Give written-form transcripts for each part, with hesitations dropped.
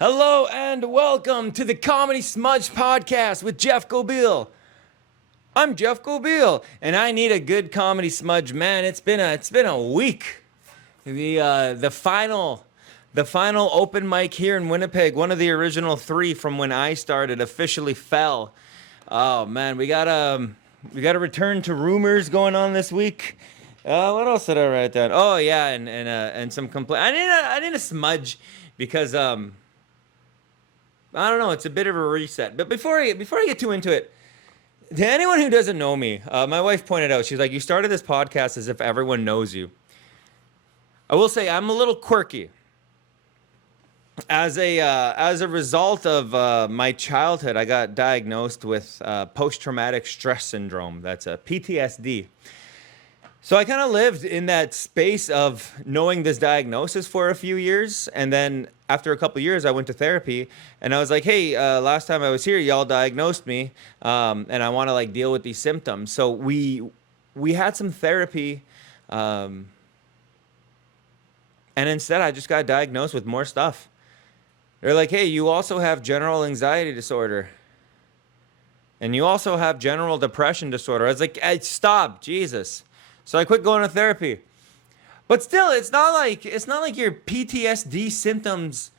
Hello and welcome to the Comedy Smudge podcast with Jeff Gobeil. I'm Jeff Gobeil, and I need a good comedy smudge, man. It's been a week. The final open mic here in Winnipeg, one of the original three from when I started, officially fell. Oh man, we got a return to rumors going on this week. What else did I write down? Oh yeah, and some complaint. I need a smudge because I don't know. It's a bit of a reset. But before I get too into it, to anyone who doesn't know me, my wife pointed out, she's like, you started this podcast as if everyone knows you. I will say I'm a little quirky. As a result of my childhood, I got diagnosed with post-traumatic stress syndrome. That's a PTSD. So I kind of lived in that space of knowing this diagnosis for a few years, and then after a couple years, I went to therapy, and I was like, "Hey, last time I was here, y'all diagnosed me, and I want to like deal with these symptoms." So we had some therapy, and instead, I just got diagnosed with more stuff. They're like, "Hey, you also have general anxiety disorder, and you also have general depression disorder." I was like, hey, "Stop, Jesus." So I quit going to therapy. But still, it's not like your PTSD symptoms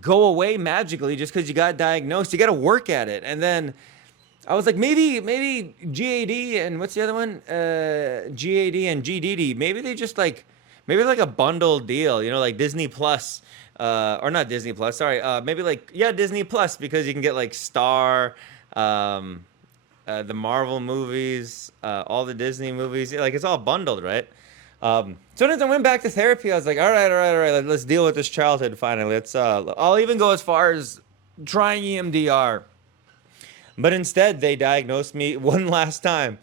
go away magically just because you got diagnosed. You got to work at it. And then I was like, maybe GAD and what's the other one? GAD and GDD. Maybe like a bundle deal. Like Disney Plus, or not Disney Plus. Sorry, maybe Disney Plus because you can get like Star. The Marvel movies, all the Disney movies, like it's all bundled, right? So as I went back to therapy, I was like, all right, let's deal with this childhood finally. I'll even go as far as trying EMDR. But instead, they diagnosed me one last time.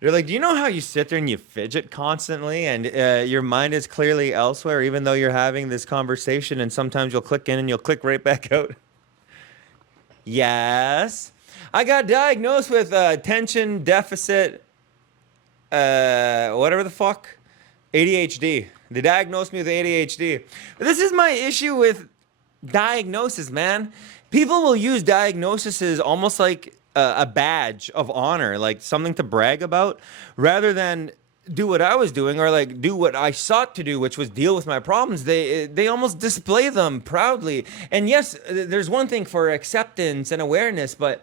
They're like, do you know how you sit there and you fidget constantly and your mind is clearly elsewhere, even though you're having this conversation, and sometimes you'll click in and you'll click right back out? Yes. I got diagnosed with attention deficit, whatever the fuck, ADHD. They diagnosed me with ADHD. But this is my issue with diagnosis, man. People will use diagnoses almost like a badge of honor, like something to brag about, rather than do what I was doing or like do what I sought to do, which was deal with my problems. They almost display them proudly. And yes, there's one thing for acceptance and awareness, but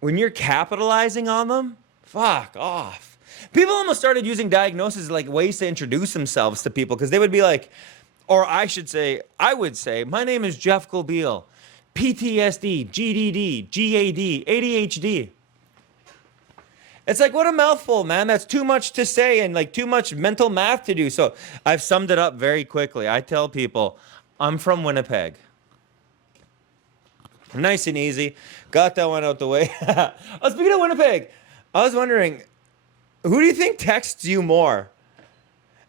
when you're capitalizing on them, fuck off. People almost started using diagnoses like ways to introduce themselves to people because they would be like, or I would say, my name is Jeff Gobeil, PTSD, GDD, GAD, ADHD. It's like, what a mouthful, man. That's too much to say and like too much mental math to do. So I've summed it up very quickly. I tell people, I'm from Winnipeg. Nice and easy. Got that one out the way. Oh, speaking of Winnipeg, I was wondering, who do you think texts you more?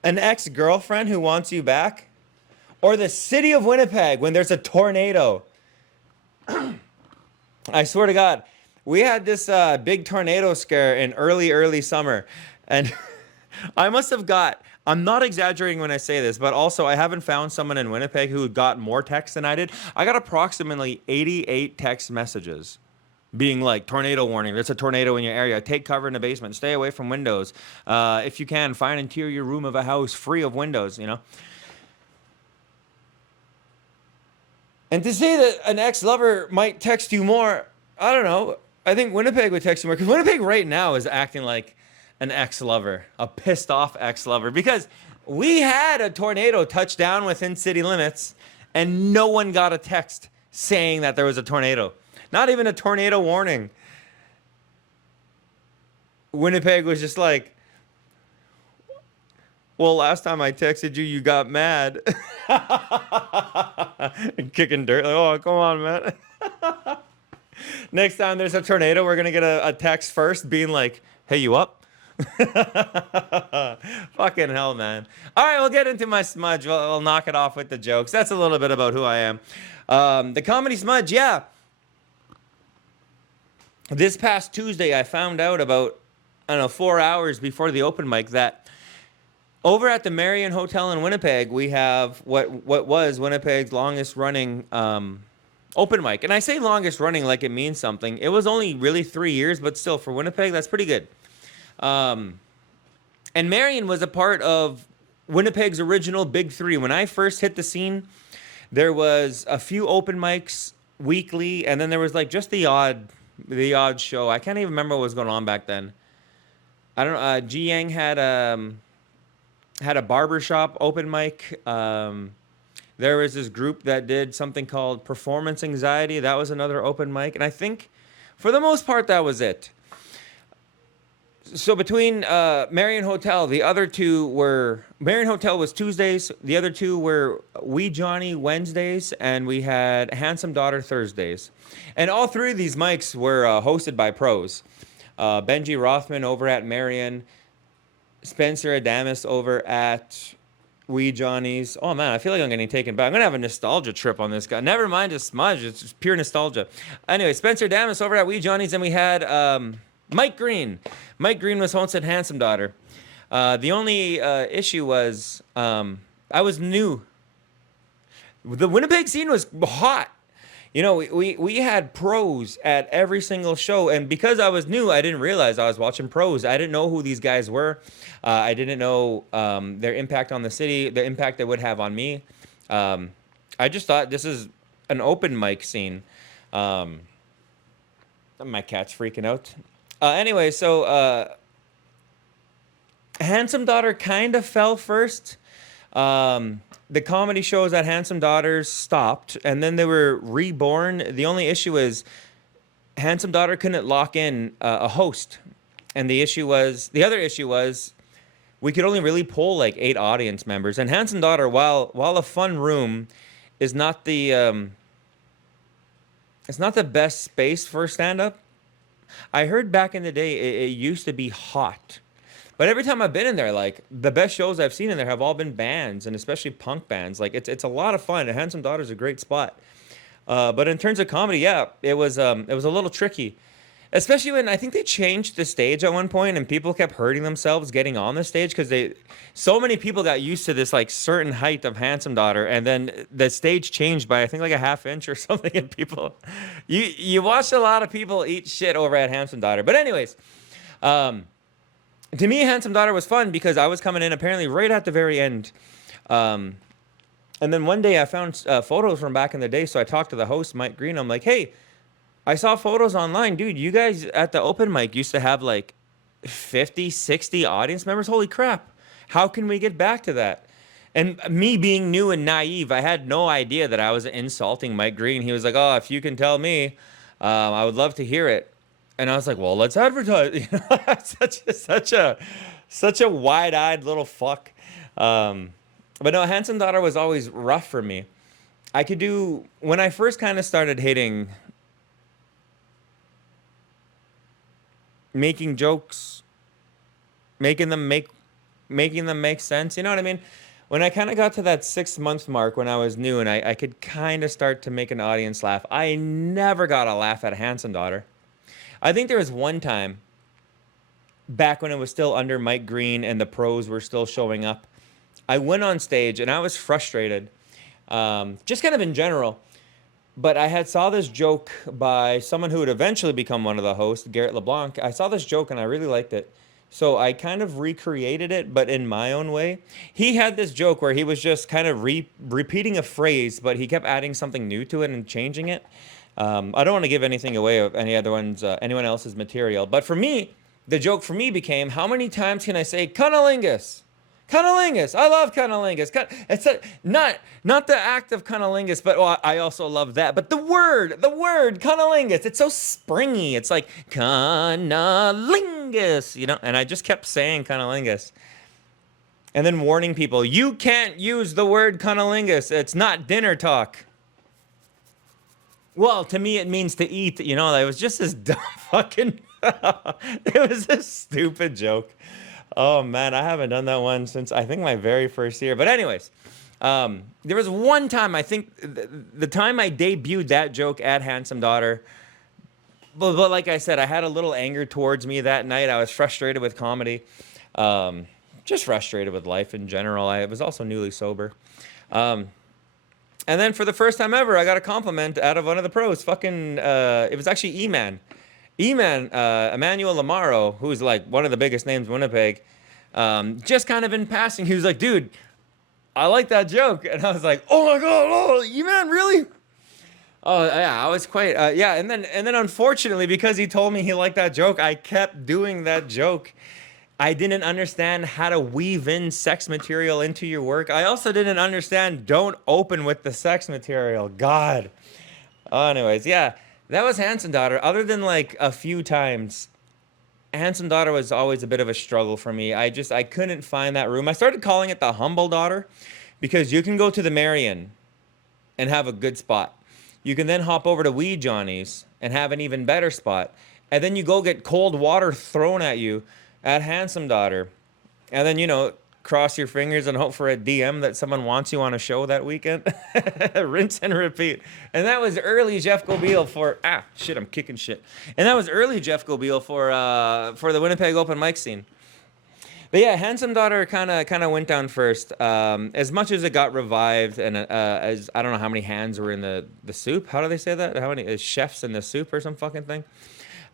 An ex-girlfriend who wants you back? Or the city of Winnipeg when there's a tornado? I swear to God, we had this big tornado scare in early summer. And I'm not exaggerating when I say this, but also I haven't found someone in Winnipeg who got more texts than I did. I got approximately 88 text messages being like, tornado warning, there's a tornado in your area, take cover in the basement, stay away from windows. If you can, find interior room of a house free of windows. And to say that an ex-lover might text you more, I don't know. I think Winnipeg would text you more because Winnipeg right now is acting like an ex-lover, a pissed off ex-lover, because we had a tornado touch down within city limits and no one got a text saying that there was a tornado. Not even a tornado warning. Winnipeg was just like, well, last time I texted you, you got mad. And kicking dirt. Like, oh, come on, man. Next time there's a tornado, we're going to get a text first being like, hey, you up? Fucking hell, man. All right, we'll get into my smudge. We'll knock it off with the jokes. That's a little bit about who I am. The comedy smudge, yeah. This past Tuesday, I found out about, I don't know, 4 hours before the open mic that over at the Marion Hotel in Winnipeg, we have what was Winnipeg's longest running open mic. And I say longest running like it means something. It was only really 3 years, but still for Winnipeg, that's pretty good. Um, and Marion was a part of Winnipeg's original Big Three. When I first hit the scene, there was a few open mics weekly, and then there was like just the odd show. I can't even remember what was going on back then. I don't know. G Yang had a barbershop open mic. There was this group that did something called Performance Anxiety. That was another open mic, and I think for the most part that was it. So between Marion Hotel, the other two were Marion Hotel was Tuesdays. The other two were Wee Johnny Wednesdays, and we had Handsome Daughter Thursdays. And all three of these mics were hosted by pros. Benji Rothman over at Marion, Spencer Adamus over at Wee Johnny's. Oh man, I feel like I'm getting taken back. I'm gonna have a nostalgia trip on this guy. Never mind a smudge. It's just pure nostalgia. Anyway, Spencer Adamus over at Wee Johnny's, and we had Mike Green. Mike Green was hosted Handsome Daughter. The only issue was I was new. The Winnipeg scene was hot. You know, we had pros at every single show, and because I was new, I didn't realize I was watching pros. I didn't know who these guys were. I didn't know their impact on the city, the impact they would have on me. I just thought this is an open mic scene. My cat's freaking out. Anyway, so Handsome Daughter kind of fell first. The comedy shows at Handsome Daughters stopped, and then they were reborn. The only issue is Handsome Daughter couldn't lock in a host, and the other issue was we could only really pull like 8 audience members. And Handsome Daughter, while a fun room, is not the it's not the best space for stand up. I heard back in the day it used to be hot. But every time I've been in there, like the best shows I've seen in there have all been bands, and especially punk bands. Like it's a lot of fun. And Handsome Daughter's a great spot. But in terms of comedy, yeah, it was a little tricky, especially when I think they changed the stage at one point, and people kept hurting themselves getting on the stage because so many people got used to this like certain height of Handsome Daughter, and then the stage changed by I think like a half inch or something, and people, you watched a lot of people eat shit over at Handsome Daughter. But anyways. To me, Handsome Daughter was fun because I was coming in apparently right at the very end. And then one day I found photos from back in the day. So I talked to the host, Mike Green. I'm like, hey, I saw photos online. Dude, you guys at the open mic used to have like 50, 60 audience members. Holy crap. How can we get back to that? And me being new and naive, I had no idea that I was insulting Mike Green. He was like, oh, if you can tell me, I would love to hear it. And I was like, well, let's advertise. You know, such a wide-eyed little fuck. But no, Handsome Daughter was always rough for me. I could do, when I first kind of started hitting, making jokes, making them make sense. You know what I mean? When I kind of got to that 6-month mark when I was new and I could kind of start to make an audience laugh, I never got a laugh at Handsome Daughter. I think there was one time back when it was still under Mike Green and the pros were still showing up. I went on stage and I was frustrated, just kind of in general. But I had saw this joke by someone who would eventually become one of the hosts, Garrett LeBlanc. I saw this joke and I really liked it. So I kind of recreated it, but in my own way. He had this joke where he was just kind of repeating a phrase, but he kept adding something new to it and changing it. I don't want to give anything away of anyone else's material. But for me, the joke for me became, how many times can I say cunnilingus? Cunnilingus. I love cunnilingus. It's not the act of cunnilingus, but I also love that. But the word cunnilingus, it's so springy. It's like cunnilingus, you know? And I just kept saying cunnilingus. And then warning people, you can't use the word cunnilingus. It's not dinner talk. Well, to me, it means to eat. You know, it was just this dumb fucking... It was a stupid joke. Oh, man, I haven't done that one since, I think, my very first year. But anyways, there was one time, I think, the time I debuted that joke at Handsome Daughter. But like I said, I had a little anger towards me that night. I was frustrated with comedy. just frustrated with life in general. I was also newly sober. And then for the first time ever, I got a compliment out of one of the pros. Fucking, it was actually E-Man. E-Man, Emmanuel Lamaro, who's like one of the biggest names in Winnipeg, just kind of in passing, he was like, dude, I like that joke. And I was like, oh my God, oh, E-Man, really? Oh yeah, I was quite yeah, and then unfortunately, because he told me he liked that joke, I kept doing that joke. I didn't understand how to weave in sex material into your work. I also didn't understand don't open with the sex material. God. Anyways, yeah, that was Handsome Daughter. Other than like a few times, Handsome Daughter was always a bit of a struggle for me. I couldn't find that room. I started calling it the Humble Daughter because you can go to the Marion and have a good spot. You can then hop over to Wee Johnny's and have an even better spot. And then you go get cold water thrown at you at Handsome Daughter. And then, you know, cross your fingers and hope for a DM that someone wants you on a show that weekend. Rinse and repeat. And that was early Jeff Gobeil for... Ah, shit, I'm kicking shit. And that was early Jeff Gobeil for the Winnipeg Open Mic scene. But yeah, Handsome Daughter kind of went down first. As much as it got revived, and as I don't know how many hands were in the soup. How do they say that? How many chefs in the soup or some fucking thing?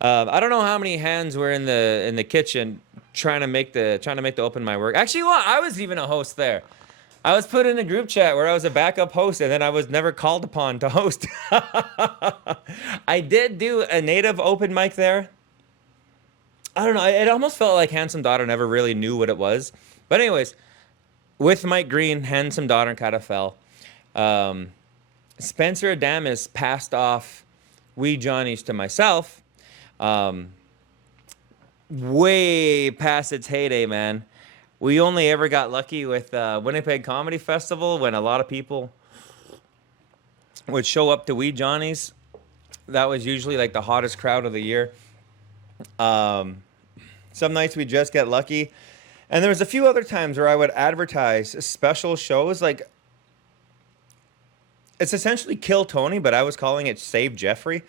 I don't know how many hands were in the kitchen trying to make the open mic work. Actually, well, I was even a host there. I was put in a group chat where I was a backup host, and then I was never called upon to host. I did do a native open mic there. I don't know. It almost felt like Handsome Daughter never really knew what it was. But anyways, with Mike Green, Handsome Daughter kind of fell. Spencer Adamus passed off Wee Johnny's to myself. Way past its heyday, man. We only ever got lucky with Winnipeg Comedy Festival when a lot of people would show up to Wee Johnny's. That was usually like the hottest crowd of the year. Some nights we just get lucky. And there was a few other times where I would advertise special shows. Like, it's essentially Kill Tony, but I was calling it Save Jeffrey.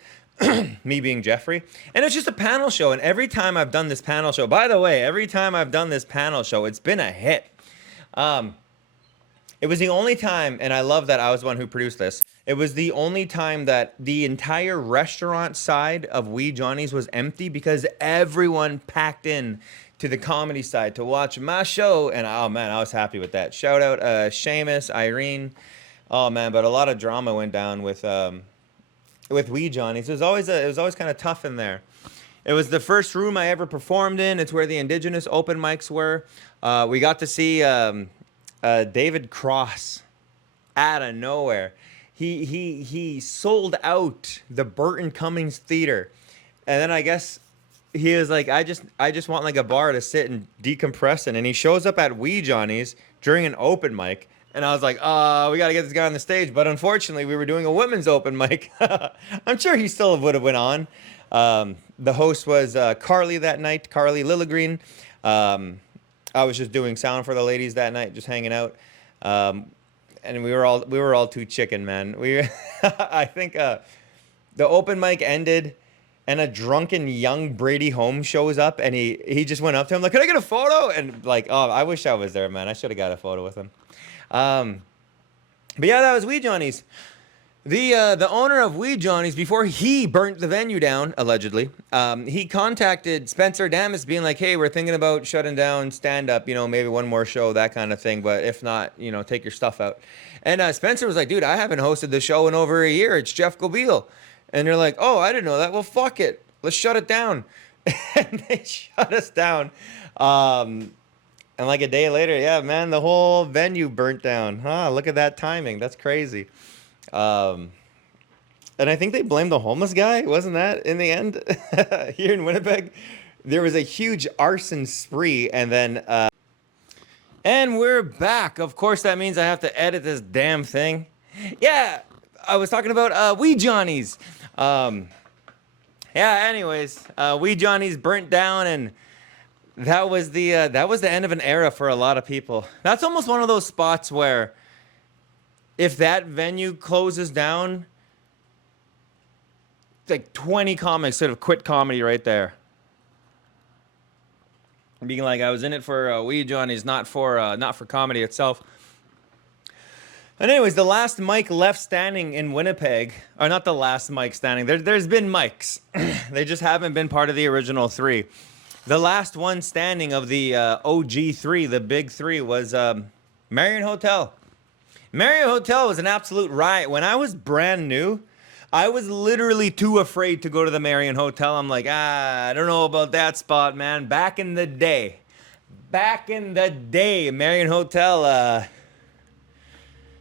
Me being Jeffrey. And it's just a panel show. And every time I've done this panel show, by the way, every time I've done this panel show, it's been a hit. It was the only time, and I love that I was the one who produced this. It was the only time that the entire restaurant side of Wee Johnny's was empty because everyone packed in to the comedy side to watch my show. And oh man, I was happy with that. Shout out Seamus, Irene. Oh man, but a lot of drama went down with Wee Johnny's. It was always kind of tough in there. It was the first room I ever performed in. It's where the Indigenous open mics were. We got to see David Cross out of nowhere. He sold out the Burton Cummings Theater, and then I guess he was like, I just want like a bar to sit and decompress in, and he shows up at Wee Johnny's during an open mic, and I was like, we got to get this guy on the stage, but unfortunately we were doing a women's open mic. I'm sure he still would have went on. The host was Carly that night, Carly Lilligreen. I was just doing sound for the ladies that night, just hanging out. And we were all too chicken, man. I think the open mic ended, and a drunken young Brady Holmes shows up, and he just went up to him like, "Can I get a photo?" And like, oh, I wish I was there, man. I should have got a photo with him. But yeah, that was Wee Johnny's. The owner of Wee Johnny's, before he burnt the venue down, allegedly, he contacted Spencer Adamus being like, hey, we're thinking about shutting down stand-up, maybe one more show, that kind of thing. But if not, take your stuff out. And Spencer was like, dude, I haven't hosted the show in over a year. It's Jeff Gobeil. And they're like, oh, I didn't know that. Well, fuck it. Let's shut it down. And they shut us down. And like a day later, yeah, man, the whole venue burnt down. Look at that timing. That's crazy. And I think they blamed the homeless guy. Wasn't that in the end? Here in Winnipeg, there was a huge arson spree, and then and we're back. Of course, that means I have to edit this damn thing. Yeah, I was talking about Wee Johnny's. Yeah, anyways, Wee Johnny's burnt down, and that was the end of an era for a lot of people. That's almost one of those spots where if that venue closes down, like 20 comics sort of quit comedy right there. being like, I was in it for weed, Johnny's, not for comedy itself. And anyways, the last mic left standing in Winnipeg, or not the last mic standing. There's been mics, they just haven't been part of the original three. The last one standing of the OG three, the big three, was Marion Hotel. Marion Hotel was an absolute riot. When I was brand new, I was literally too afraid to go to the Marion Hotel. I'm like, I don't know about that spot, man. Back in the day, Marion Hotel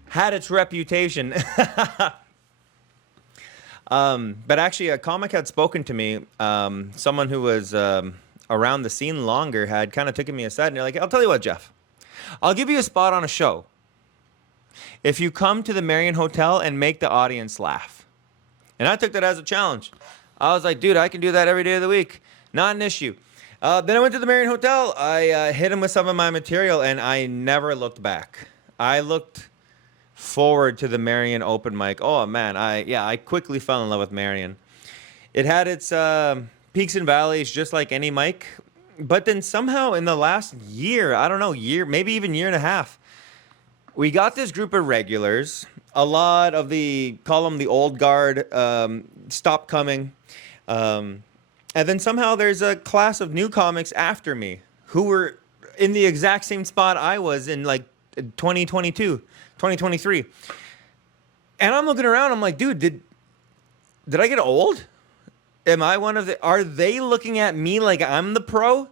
had its reputation. But actually, a comic had spoken to me. Someone who was around the scene longer had kind of taken me aside, and they're like, I'll tell you what, Jeff. I'll give you a spot on a show if you come to the Marion Hotel and make the audience laugh. And I took that as a challenge. I was like, dude, I can do that every day of the week. Not an issue. Then I went to the Marion Hotel. I hit him with some of my material, and I never looked back. I looked forward to the Marion Open Mic. Oh, man. I quickly fell in love with Marion. It had its peaks and valleys, just like any mic. But then somehow in the last year, I don't know, maybe even year and a half, we got this group of regulars. A lot of call them the old guard, stopped coming. And then somehow there's a class of new comics after me who were in the exact same spot I was in, like 2022, 2023. And I'm looking around, I'm like, dude, did I get old? Am I are they looking at me like I'm the pro?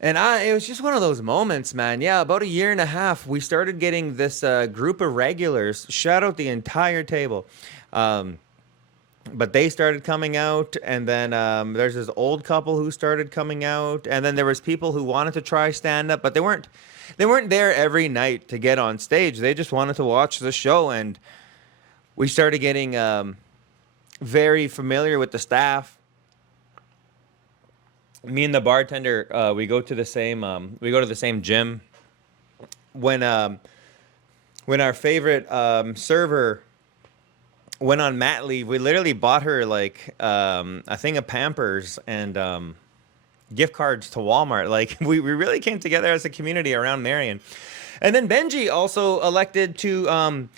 And it was just one of those moments, man. Yeah, about a year and a half, we started getting this group of regulars. Shout out the entire table. But they started coming out, and then there's this old couple who started coming out, and then there was people who wanted to try stand-up, but they weren't there every night to get on stage. They just wanted to watch the show, and we started getting very familiar with the staff. Me and the bartender, we go to the same gym. When our favorite server went on mat leave, we literally bought her like a thing of Pampers and gift cards to Walmart. Like we really came together as a community around Marion. And then Benji also elected to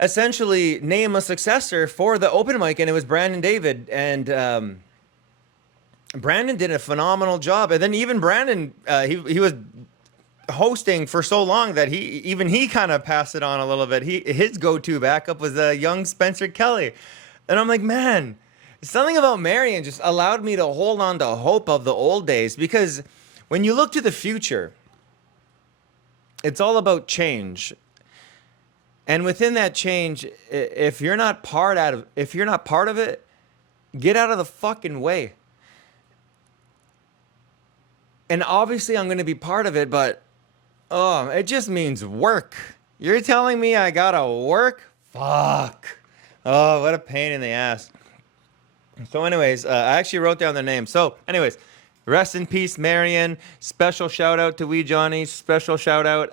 essentially name a successor for the open mic, and it was Brandon David. And Brandon did a phenomenal job. And then even Brandon, he was hosting for so long that he kind of passed it on a little bit. His go-to backup was young Spencer Kelly. And I'm like, man, something about Marion just allowed me to hold on to hope of the old days, because when you look to the future, it's all about change. And within that change, if you're not part of it, get out of the fucking way. And obviously I'm going to be part of it, but it just means work. You're telling me I gotta work? Fuck. Oh, what a pain in the ass. So anyways, I actually wrote down their names. So anyways, rest in peace, Marion. Special shout out to Wee Johnny. Special shout out,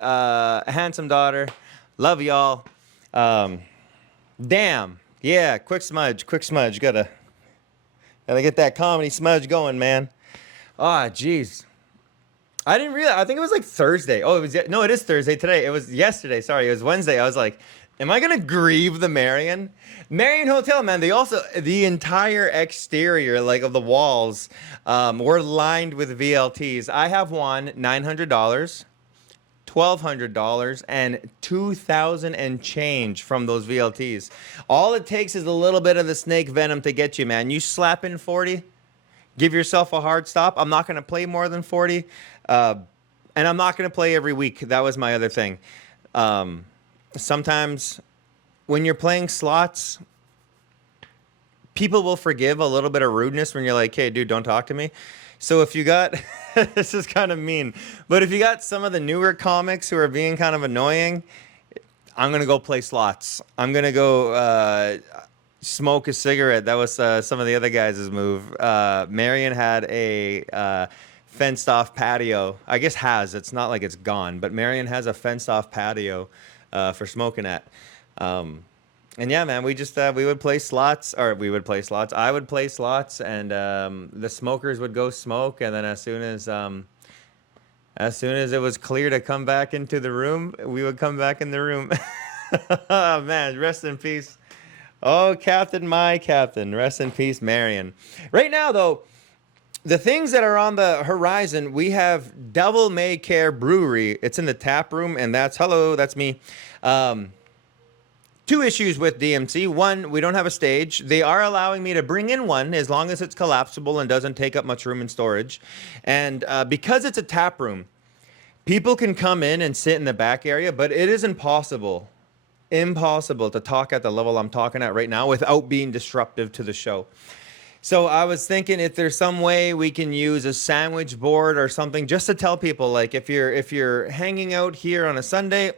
handsome daughter. Love y'all. Damn. Yeah, quick smudge. Gotta get that comedy smudge going, man. Jeez. I didn't realize. I think it was like Thursday. It is Thursday today. It was yesterday. Sorry, it was Wednesday. I was like, am I gonna grieve the Marion Hotel, man? The entire exterior, like of the walls, were lined with VLTs. I have won $900, $1,200, and $2,000 and change from those VLTs. All it takes is a little bit of the snake venom to get you, man. You slap in 40. Give yourself a hard stop. I'm not going to play more than 40. And I'm not going to play every week. That was my other thing. Sometimes when you're playing slots, people will forgive a little bit of rudeness when you're like, hey, dude, don't talk to me. So if you got, this is kind of mean, but if you got some of the newer comics who are being kind of annoying, I'm going to go play slots. I'm going to go smoke a cigarette. That was some of the other guys' move. Marion had a fenced off patio. I guess it's not like it's gone, but Marion has a fenced off patio for smoking at. And yeah, man, we would play slots, I would play slots, and the smokers would go smoke, and then as soon as As soon as it was clear to come back into the room, we would come back in the room. Oh, man, rest in peace. Oh, Captain, my Captain. Rest in peace, Marion. Right now, though, the things that are on the horizon, we have Devil May Care Brewery. It's in the tap room, and that's me. Two issues with DMC. One, we don't have a stage. They are allowing me to bring in one as long as it's collapsible and doesn't take up much room in storage. And because it's a tap room, people can come in and sit in the back area, but it is impossible to talk at the level I'm talking at right now without being disruptive to the show. So I was thinking if there's some way we can use a sandwich board or something just to tell people, like, if you're hanging out here on a Sunday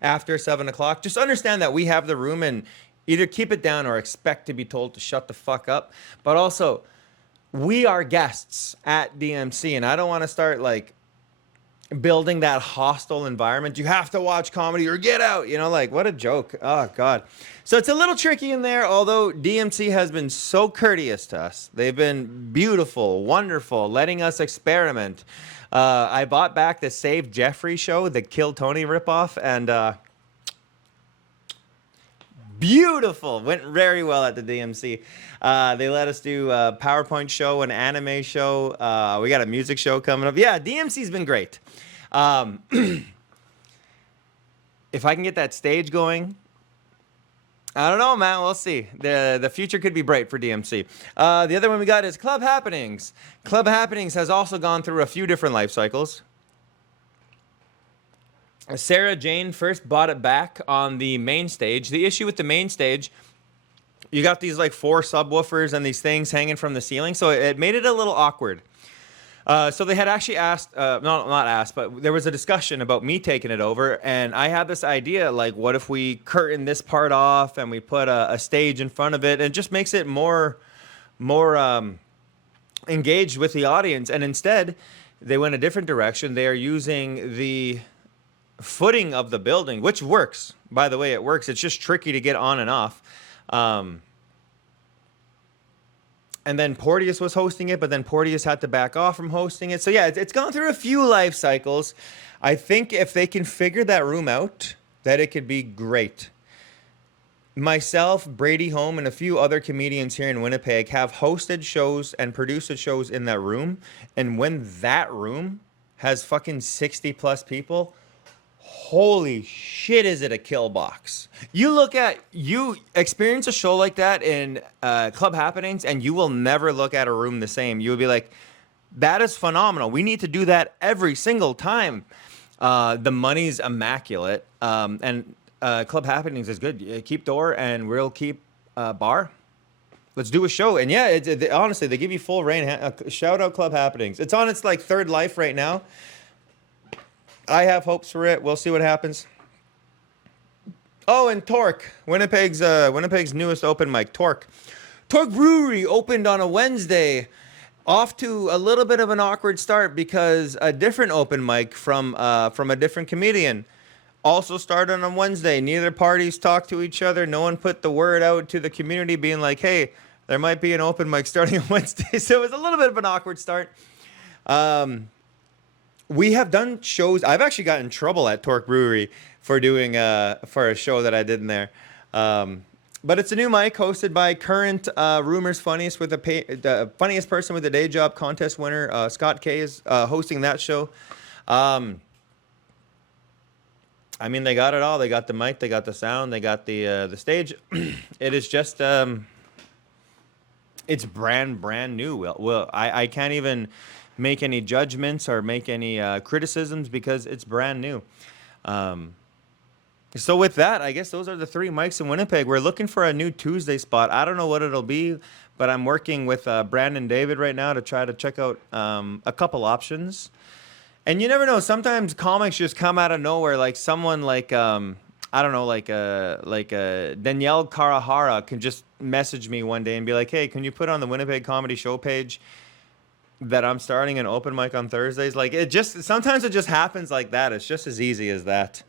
after 7 o'clock, just understand that we have the room, and either keep it down or expect to be told to shut the fuck up. But also, we are guests at DMC, and I don't want to start like building that hostile environment. You have to watch comedy or get out, like, what a joke. Oh God. So it's a little tricky in there, although DMC has been so courteous to us. They've been beautiful, wonderful, letting us experiment. I bought back the Save Jeffrey show, the Kill Tony ripoff, and beautiful. Went very well at the DMC. They let us do a PowerPoint show, an anime show. We got a music show coming up. Yeah, DMC's been great. If I can get that stage going, I don't know, man. We'll see. The future could be bright for DMC. The other one we got is Club Happenings. Club Happenings has also gone through a few different life cycles. Sarah Jane first bought it back on the main stage. The issue with the main stage, you got these like 4 subwoofers and these things hanging from the ceiling, so it made it a little awkward. So they had actually asked, not asked, but there was a discussion about me taking it over, and I had this idea, like, what if we curtain this part off and we put a stage in front of it, and it just makes it more engaged with the audience. And instead, they went a different direction. They are using the footing of the building, which works. By the way, it works. It's just tricky to get on and off. And then Porteous was hosting it, but then Porteous had to back off from hosting it. So yeah, it's gone through a few life cycles. I think if they can figure that room out, that it could be great. Myself, Brady Home, and a few other comedians here in Winnipeg have hosted shows and produced shows in that room. And when that room has fucking 60 plus people, holy shit, is it a kill box. You experience a show like that in Club Happenings, and you will never look at a room the same. You will be like, that is phenomenal. We need to do that every single time. The money's immaculate. And Club Happenings is good. Keep door and we'll keep bar. Let's do a show. And yeah, honestly, they give you full reign. Shout out Club Happenings. It's on its like 3rd life right now. I have hopes for it. We'll see what happens. Oh, and Torque, Winnipeg's newest open mic, Torque Brewery opened on a Wednesday, off to a little bit of an awkward start because a different open mic from a different comedian also started on Wednesday. Neither parties talked to each other. No one put the word out to the community being like, hey, there might be an open mic starting on Wednesday. So it was a little bit of an awkward start. We have done shows. I've actually got in trouble at Torque Brewery for doing for a show that I did in there. But it's a new mic hosted by current Rumors Funniest with the funniest person with a day job contest winner. Scott K is hosting that show. I mean, they got it all. They got the mic, they got the sound, they got the stage. It is just it's brand new. Well, I can't even make any judgments or make any criticisms because it's brand new. So with that, I guess those are the 3 mics in Winnipeg. We're looking for a new Tuesday spot. I don't know what it'll be, but I'm working with Brandon David right now to try to check out a couple options. And you never know. Sometimes comics just come out of nowhere. Like someone like I don't know, like Danielle Karahara can just message me one day and be like, "Hey, can you put on the Winnipeg Comedy Show page that I'm starting an open mic on Thursdays?" Like sometimes it just happens like that. It's just as easy as that.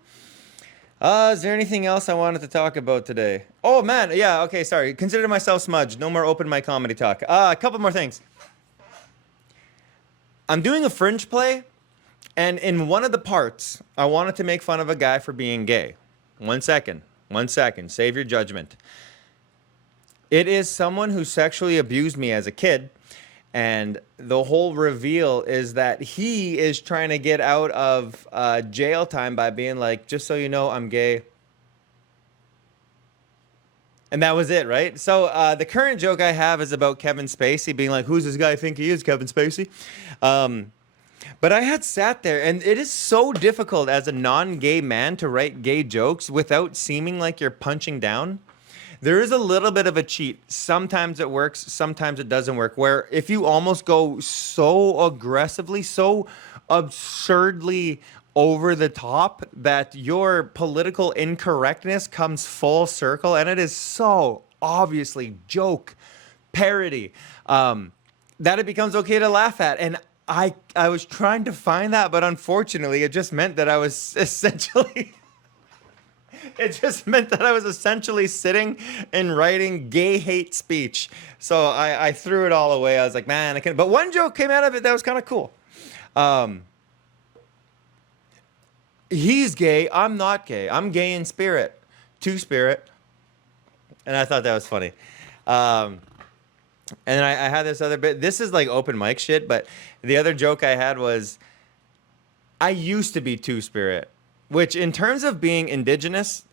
Is there anything else I wanted to talk about today? Oh man, yeah, okay, sorry. Consider myself Smudge. No more open mic comedy talk. A couple more things. I'm doing a fringe play And in one of the parts, I wanted to make fun of a guy for being gay. 1 second. 1 second. Save your judgment. It is someone who sexually abused me as a kid. And the whole reveal is that he is trying to get out of jail time by being like, just so you know, I'm gay. And that was it, right? So the current joke I have is about Kevin Spacey being like, who's this guy I think he is, Kevin Spacey? But I had sat there, and it is so difficult as a non-gay man to write gay jokes without seeming like you're punching down. There is a little bit of a cheat. Sometimes it works, sometimes it doesn't work. Where if you almost go so aggressively, so absurdly over the top that your political incorrectness comes full circle, and it is so obviously joke, parody, that it becomes okay to laugh at. And I was trying to find that, but unfortunately, it just meant that I was essentially... It just meant that I was essentially sitting and writing gay hate speech. So I threw it all away. I was like, man, I can't. But one joke came out of it that was kind of cool. He's gay. I'm not gay. I'm gay in spirit. Two-spirit. And I thought that was funny. And then I had this other bit. This is like open mic shit. But the other joke I had was, I used to be two-spirit. Which, in terms of being indigenous,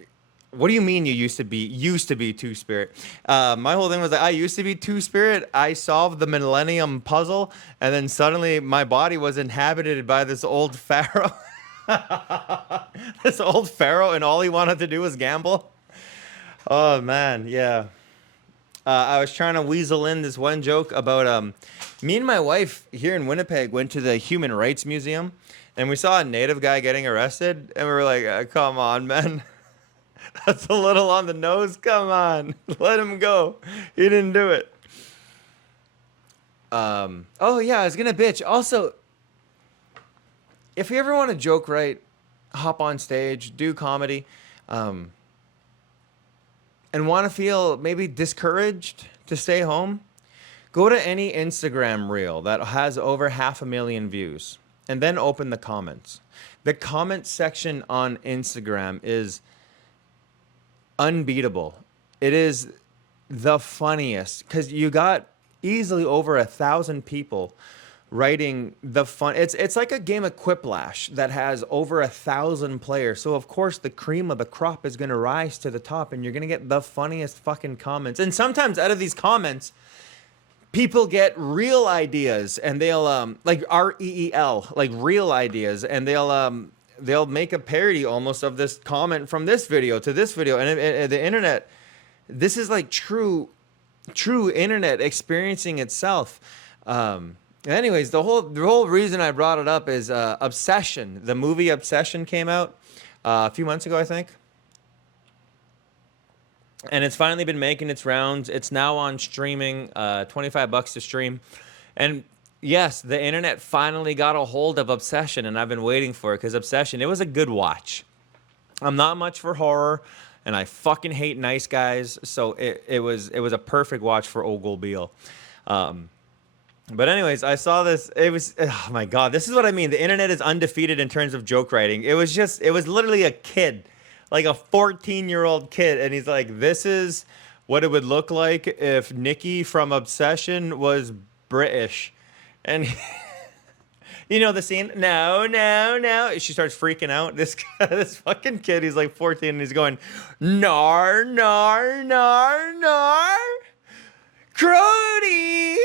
what do you mean you used to be two-spirit? My whole thing was that I used to be two-spirit. I solved the Millennium Puzzle, and then suddenly my body was inhabited by this old pharaoh. This old pharaoh, and all he wanted to do was gamble. Oh, man, yeah. I was trying to weasel in this one joke about me and my wife here in Winnipeg went to the Human Rights Museum. And we saw a native guy getting arrested, and we were like, come on, man. That's a little on the nose. Come on. Let him go. He didn't do it. Oh, yeah, I was going to bitch. Also, if you ever want to joke right, hop on stage, do comedy, and want to feel maybe discouraged to stay home, go to any Instagram reel that has over 500,000 views. And then open the comments. The comment section on Instagram is unbeatable. It is the funniest because you got easily over 1,000 people writing the fun. It's like a game of Quiplash that has over 1,000 players. So of course the cream of the crop is gonna rise to the top, and you're gonna get the funniest fucking comments. And sometimes out of these comments, people get real ideas, and they'll like REEL, like real ideas, and they'll make a parody almost of this comment from this video to this video. And the internet, this is like true internet experiencing itself. Anyways, the whole reason I brought it up is Obsession. The movie Obsession came out a few months ago, I think. And it's finally been making its rounds. It's now on streaming, $25 to stream. And yes, the internet finally got a hold of Obsession, and I've been waiting for it because Obsession, it was a good watch. I'm not much for horror, and I fucking hate nice guys, so it was a perfect watch for Ogle Beale. But anyways, I saw this. It was, oh my God, this is what I mean. The internet is undefeated in terms of joke writing. It was literally a kid. Like a 14-year-old kid, and he's like, this is what it would look like if Nikki from Obsession was British. And you know the scene? No. She starts freaking out. This fucking kid, he's like 14, and he's going, nar. Crody,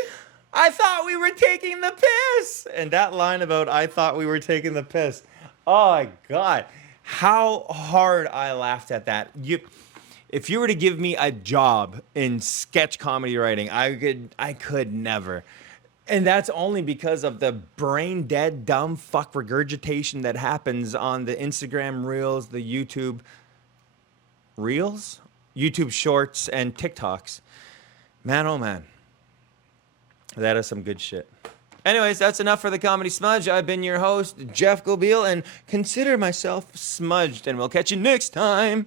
I thought we were taking the piss. And that line about I thought we were taking the piss. Oh, my God. How hard I laughed at that. If you were to give me a job in sketch comedy writing, I could never. And that's only because of the brain dead, dumb fuck regurgitation that happens on the Instagram reels, the YouTube reels, YouTube shorts, and TikToks. Man, oh man. That is some good shit. Anyways, that's enough for the Comedy Smudge. I've been your host, Jeff Gobeil, and consider myself smudged, and we'll catch you next time.